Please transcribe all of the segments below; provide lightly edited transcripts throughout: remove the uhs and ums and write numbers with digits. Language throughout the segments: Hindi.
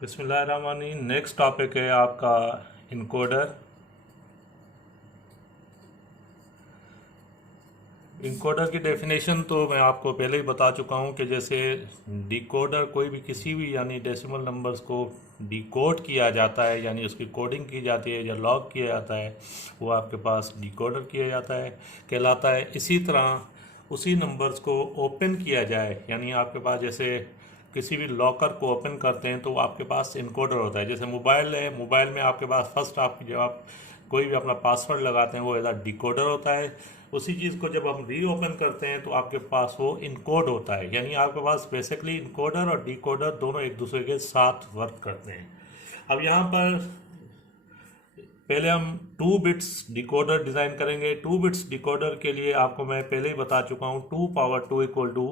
बिस्मिल्लाहिर्रहमानिर्रहीम। नेक्स्ट टॉपिक है आपका इनकोडर। इनकोडर की डेफिनेशन तो मैं आपको पहले ही बता चुका हूँ कि जैसे डिकोडर कोई भी किसी भी यानी डेसिमल नंबर्स को डिकोड किया जाता है, यानी उसकी कोडिंग की जाती है या लॉग किया जाता है, वो आपके पास डिकोडर किया जाता है कहलाता है। इसी तरह उसी नंबर्स को ओपन किया जाए, यानी आपके पास जैसे किसी भी लॉकर को ओपन करते हैं तो आपके पास इनकोडर होता है। जैसे मोबाइल है, मोबाइल में आपके पास फर्स्ट आप जब आप कोई भी अपना पासवर्ड लगाते हैं वो एज डिकोडर होता है। उसी चीज़ को जब हम रीओपन करते हैं तो आपके पास वो इनकोड होता है, यानी आपके पास बेसिकली इनकोडर और डिकोडर दोनों एक दूसरे के साथ वर्क करते हैं। अब यहाँ पर पहले हम 2 बिट्स डिकोडर डिज़ाइन करेंगे। 2 बिट्स डिकोडर के लिए आपको मैं पहले ही बता चुका हूँ 2 पावर 2 इक्वल टू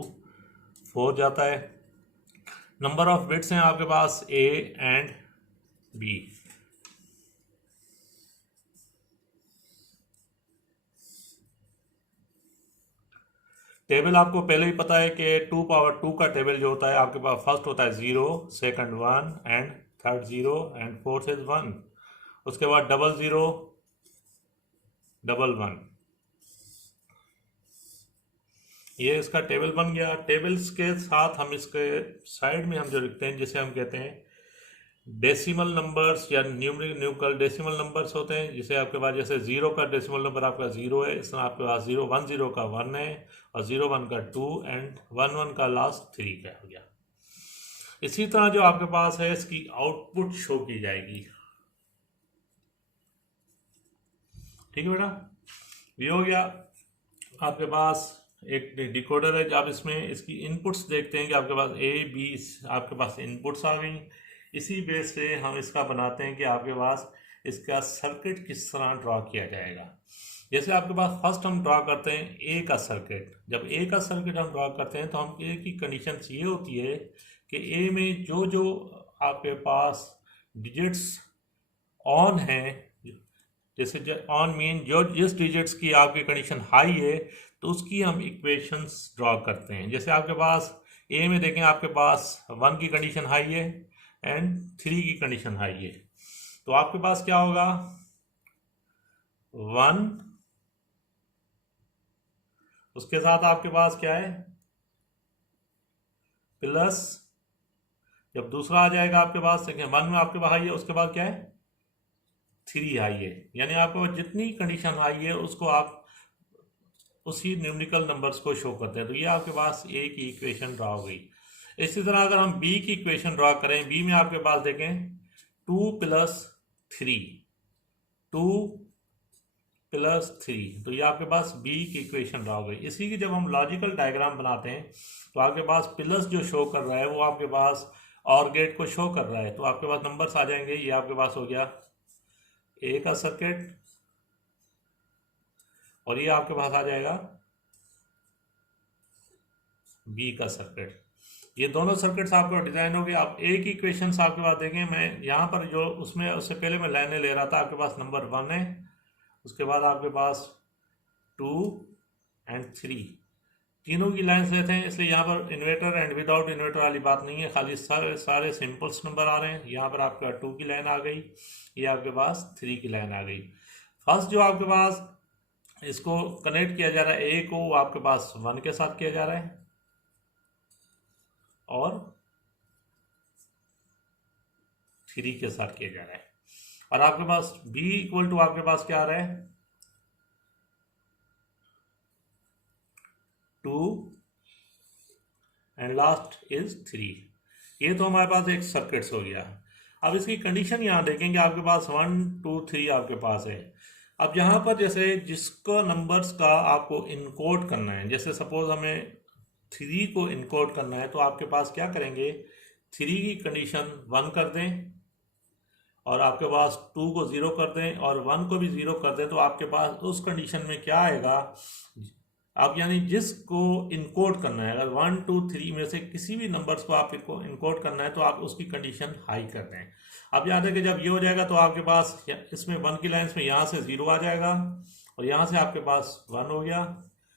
4 जाता है। नंबर ऑफ बिट्स हैं आपके पास ए एंड बी। टेबल आपको पहले ही पता है कि 2 पावर 2 का टेबल जो होता है आपके पास फर्स्ट होता है 0, second 1 and third 0 and fourth is 1। उसके बाद डबल 0 डबल 1, ये इसका टेबल बन गया। टेबल्स के साथ हम इसके साइड में हम जो लिखते हैं जिसे हम कहते हैं डेसिमल नंबर्स या न्यूमेरिकल डेसिमल नंबर्स होते हैं। जिसे आपके पास जैसे 0 का डेसिमल नंबर आपका 0 है, इस तरह आपके पास 0 का 1 है और 0 1 का 2 एंड 1 1 का लास्ट 3 का हो गया। इसी तरह जो आपके पास है इसकी आउटपुट शो की जाएगी। ठीक है बेटा, ये हो गया। आपके पास एक डिकोडर है, जब इसमें इसकी इनपुट्स देखते हैं कि आपके पास ए बी आपके पास इनपुट्स आ गई। इसी बेस पे हम इसका बनाते हैं कि आपके पास इसका सर्किट किस तरह ड्रॉ किया जाएगा। जैसे आपके पास फर्स्ट हम ड्रॉ करते हैं ए का सर्किट। जब ए का सर्किट हम ड्रॉ करते हैं तो हम ए की कंडीशन ये होती है कि ए में जो जो आपके पास डिजिट्स ऑन है, जैसे ऑन मीन जो जिस डिजिट्स की आपकी कंडीशन हाई है तो उसकी हम इक्वेशंस ड्रॉ करते हैं। जैसे आपके पास ए में देखें आपके पास 1 की कंडीशन हाई है एंड 3 की कंडीशन हाई है, तो आपके पास क्या होगा 1, उसके साथ आपके पास क्या है प्लस, जब दूसरा आ जाएगा आपके पास देखें 1 में आपके पास हाई है, उसके बाद क्या है 3 हाई है। यानी आपको जितनी कंडीशन हाई है उसको आप उसी न्यूमेरिकल नंबर्स को शो करते हैं। तो ये आपके पास ए की इक्वेशन ड्रा हो गई। इसी तरह अगर हम बी की इक्वेशन ड्रा करें, बी में आपके पास देखें 2 प्लस 3, 2 प्लस 3, तो ये आपके पास बी की इक्वेशन ड्रा हो गई। इसी की जब हम लॉजिकल डायग्राम बनाते हैं तो आपके पास प्लस जो शो कर रहा है वो आपके पास और गेट को शो कर रहा है, तो आपके पास नंबर्स आ जाएंगे। ये आपके पास हो गया ए का सर्किट और ये आपके पास आ जाएगा बी का सर्किट। ये दोनों सर्किट्स आपको डिजाइन हो गए। आप ए की इक्वेशंस आपके पास देखें, मैं यहाँ पर जो उसमें उससे पहले मैं लाइनें ले रहा था। आपके पास नंबर 1 है, उसके बाद आपके पास 2 एंड 3, तीनों की लाइन्स लेते हैं। इसलिए यहाँ पर इन्वर्टर एंड विदाउट इन्वर्टर वाली बात नहीं है, खाली सारे सारे सिंपल्स नंबर आ रहे हैं। यहाँ पर आपका 2 की लाइन आ गई, ये आपके पास 3 की लाइन आ गई। फर्स्ट जो आपके पास इसको कनेक्ट किया जा रहा है ए को, वो आपके पास 1 के साथ किया जा रहा है और 3 के साथ किया जा रहा है। और आपके पास बी इक्वल टू आपके पास क्या आ रहा है 2 एंड लास्ट इज 3। ये तो हमारे पास एक सर्किट्स हो गया। अब इसकी कंडीशन यहाँ देखेंगे, आपके पास 1 2 3 आपके पास है। अब यहाँ पर जैसे जिसको नंबर्स का आपको इनकोड करना है, जैसे सपोज हमें 3 को इनकोड करना है, तो आपके पास क्या करेंगे 3 की कंडीशन 1 कर दें और आपके पास 2 को 0 कर दें और 1 को भी 0 कर दें, तो आपके पास उस कंडीशन में क्या आएगा। आप यानी जिसको इनकोड करना है, अगर 1 2 3 में से किसी भी नंबर्स को आप इनकोड करना है तो आप उसकी कंडीशन हाई कर दें। अब याद है कि जब ये हो जाएगा तो आपके पास इसमें 1 की लाइन्स में यहाँ से 0 आ जाएगा और यहाँ से आपके पास 1 हो गया।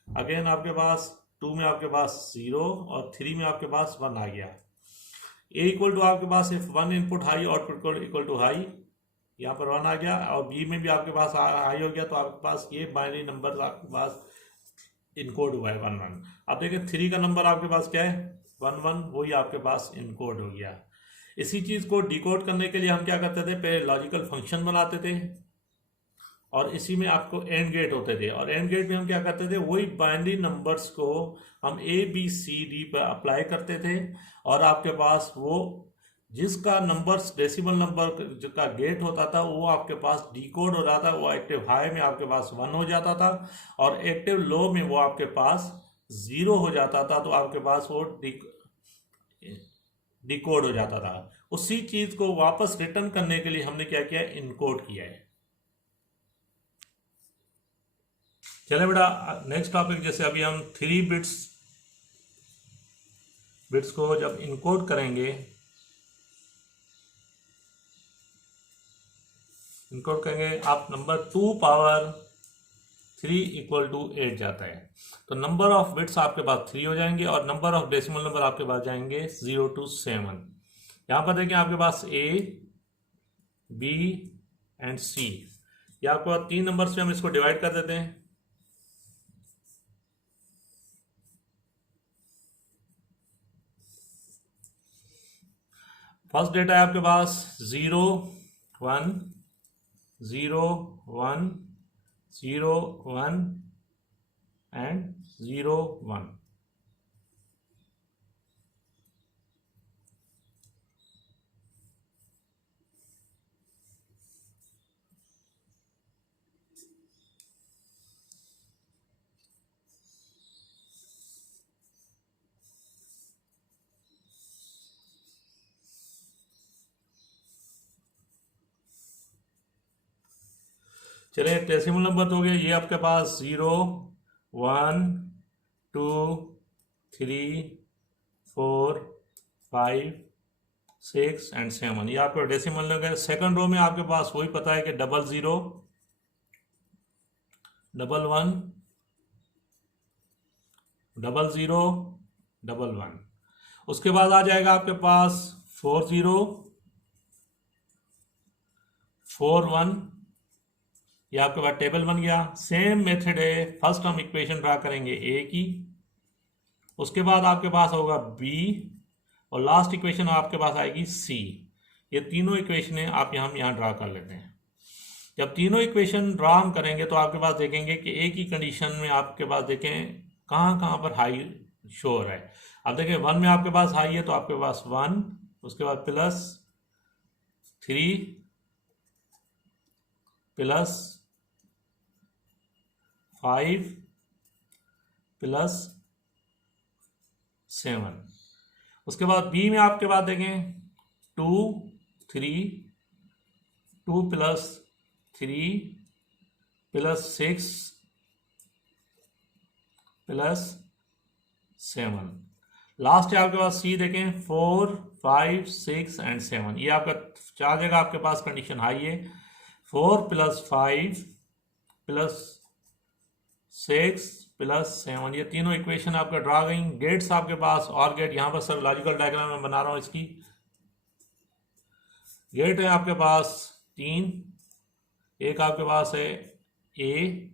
अगेन आपके पास 2 में आपके पास 0 और 3 में आपके पास 1 आ गया। ए इक्वल टू आपके पास if one input high output equal to high, यहाँ पर वन आ गया, और बी में भी आपके पास हाई हो गया, तो आपके पास ये बाइनरी नंबर आपके पास इनकोड हुआ है 1 1। अब देखिए 3 का नंबर आपके पास क्या है 1 1, वही आपके पास इनकोड हो गया। इसी चीज़ को डिकोड करने के लिए हम क्या करते थे, पहले लॉजिकल फंक्शन बनाते थे और इसी में आपको एंड गेट होते थे, और एंड गेट में हम क्या करते थे, वही बाइनरी नंबर्स को हम ए बी सी डी पर अप्लाई करते थे, और आपके पास वो जिसका नंबर्स डेसिमल नंबर का गेट होता था वो आपके पास डिकोड हो जाता, वो एक्टिव हाई में आपके पास 1 हो जाता था, और एक्टिव लो में वो आपके पास 0 हो जाता था, तो आपके पास वो डिकोड हो जाता था। उसी चीज को वापस रिटर्न करने के लिए हमने क्या किया, इनकोड किया है। चले बेटा नेक्स्ट टॉपिक, जैसे अभी हम 3 बिट्स को जब इनकोड करेंगे, आप नंबर 2 पावर 3 इक्वल टू 8 जाता है, तो नंबर ऑफ बिट्स आपके पास 3 हो जाएंगे और नंबर ऑफ डेसिमल नंबर आपके पास जाएंगे 0 to 7। यहाँ पर देखिए आपके पास ए बी एंड सी, ये आपके पास 3 नंबर से हम इसको डिवाइड कर देते हैं। फर्स्ट डेटा है आपके पास 0 1 0 1 0 1 एंड 0 1। चलिए डेसिमल नंबर तो हो गया, ये आपके पास 0 1 2 3 4 5 6 एंड 7, ये आपका डेसिमल नंबर। सेकंड रो में आपके पास वही पता है कि 0 0 1 1 0 0 1 1। उसके बाद आ जाएगा आपके पास 4 0 4 1, ये आपके पास टेबल बन गया। सेम मेथड है, फर्स्ट हम इक्वेशन ड्रा करेंगे ए की, उसके बाद आपके पास होगा बी, और लास्ट इक्वेशन आपके पास आएगी सी। ये तीनों इक्वेशन आप यहाँ ड्रा कर लेते हैं। जब तीनों इक्वेशन ड्रा हम करेंगे तो आपके पास देखेंगे कि ए की कंडीशन में आपके पास देखें कहाँ पर हाई शो हो रहा है। अब देखें 1 में आपके पास हाई है, तो आपके पास 1, उसके बाद प्लस 3 प्लस 5 प्लस 7। उसके बाद बी में आपके पास देखें 2 3 2 प्लस 3 प्लस 6 प्लस 7। लास्ट है आपके पास सी देखें 4 5 6 एंड 7, ये आपका 4 जगह आपके पास कंडीशन हाई है। 4 प्लस 5 प्लस 6 प्लस 7, ये तीनों इक्वेशन आपका ड्रा गई। गेट्स आपके पास, और गेट यहाँ पर सर लॉजिकल डायग्राम में बना रहा हूँ इसकी। गेट है आपके पास 3, एक आपके पास है ए,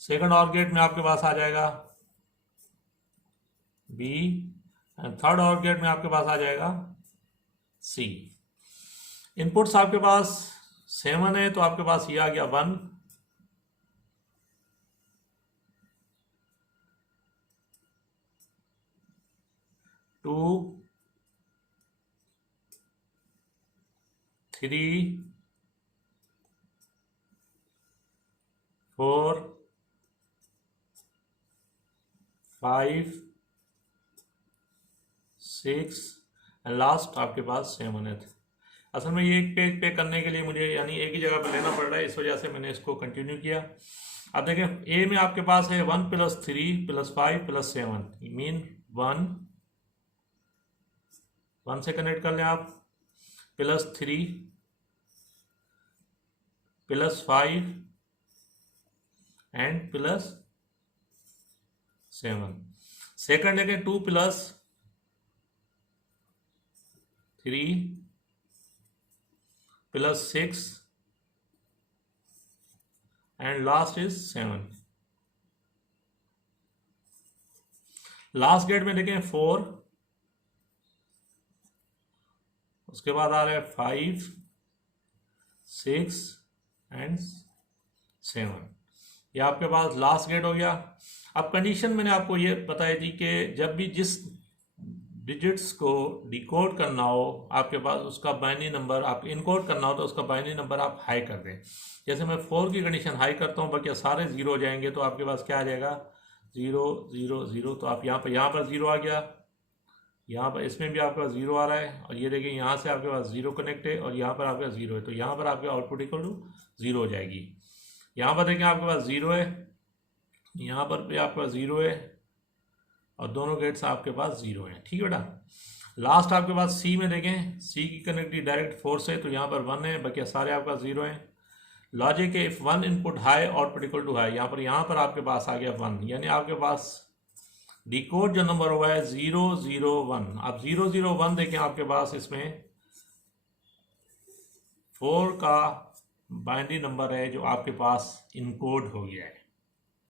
सेकंड और गेट में आपके पास आ जाएगा बी, एंड थर्ड और गेट में आपके पास आ जाएगा सी। इनपुट्स आपके पास 7 है, तो आपके पास ये आ गया 1, 2 3 4 5 6 एंड लास्ट आपके पास 7 है। असल में ये एक पेज पे करने के लिए मुझे यानी एक ही जगह पे लेना पड़ रहा है, इस वजह से मैंने इसको कंटिन्यू किया। अब देखें ए में आपके पास है 1 प्लस 3 प्लस 5 प्लस 7, मीन 1 से कनेक्ट कर लें आप, plus 3 plus 5 and plus 7। Second देखें 2 plus 3 + 6 and last is 7। Last gate में देखें 4, उसके बाद आ रहा है 5, 6 एंड 7। ये आपके पास लास्ट गेट हो गया। अब कंडीशन मैंने आपको ये बताई थी कि जब भी जिस डिजिट्स को डिकोड करना हो आपके पास, उसका बाइनरी नंबर आप इनकोड करना हो तो उसका बाइनरी नंबर आप हाई कर दें। जैसे मैं 4 की कंडीशन हाई करता हूँ, बाकी सारे 0 हो जाएंगे, तो आपके पास क्या आ जाएगा 0 0 0। तो आप यहाँ पर 0 आ गया, यहाँ पर इसमें भी आपके पास 0 आ रहा है, और ये देखिए यहाँ से आपके पास 0 कनेक्ट है और यहाँ पर आपके पास 0 है, तो यहाँ पर आपके आउटपुट इक्वल टू 0 हो जाएगी। यहाँ पर देखें आपके पास 0 है, यहाँ पर भी आपके पास 0 है, और दोनों गेट्स आपके पास 0 है। ठीक है बेटा। लास्ट आपके पास सी में देखें, सी की कनेक्टिविटी डायरेक्ट 4 से, तो यहाँ पर 1 है, बाकी सारे आपके पास 0 हैं। लॉजिक है if 1 input high output equal to high, यहाँ पर आपके पास आ गया 1, यानी आपके पास डिकोड जो नंबर हुआ है 0 0 1। अब 0 0 1 देखें आपके पास इसमें 4 का बाइनरी नंबर है जो आपके पास इनकोड हो गया है।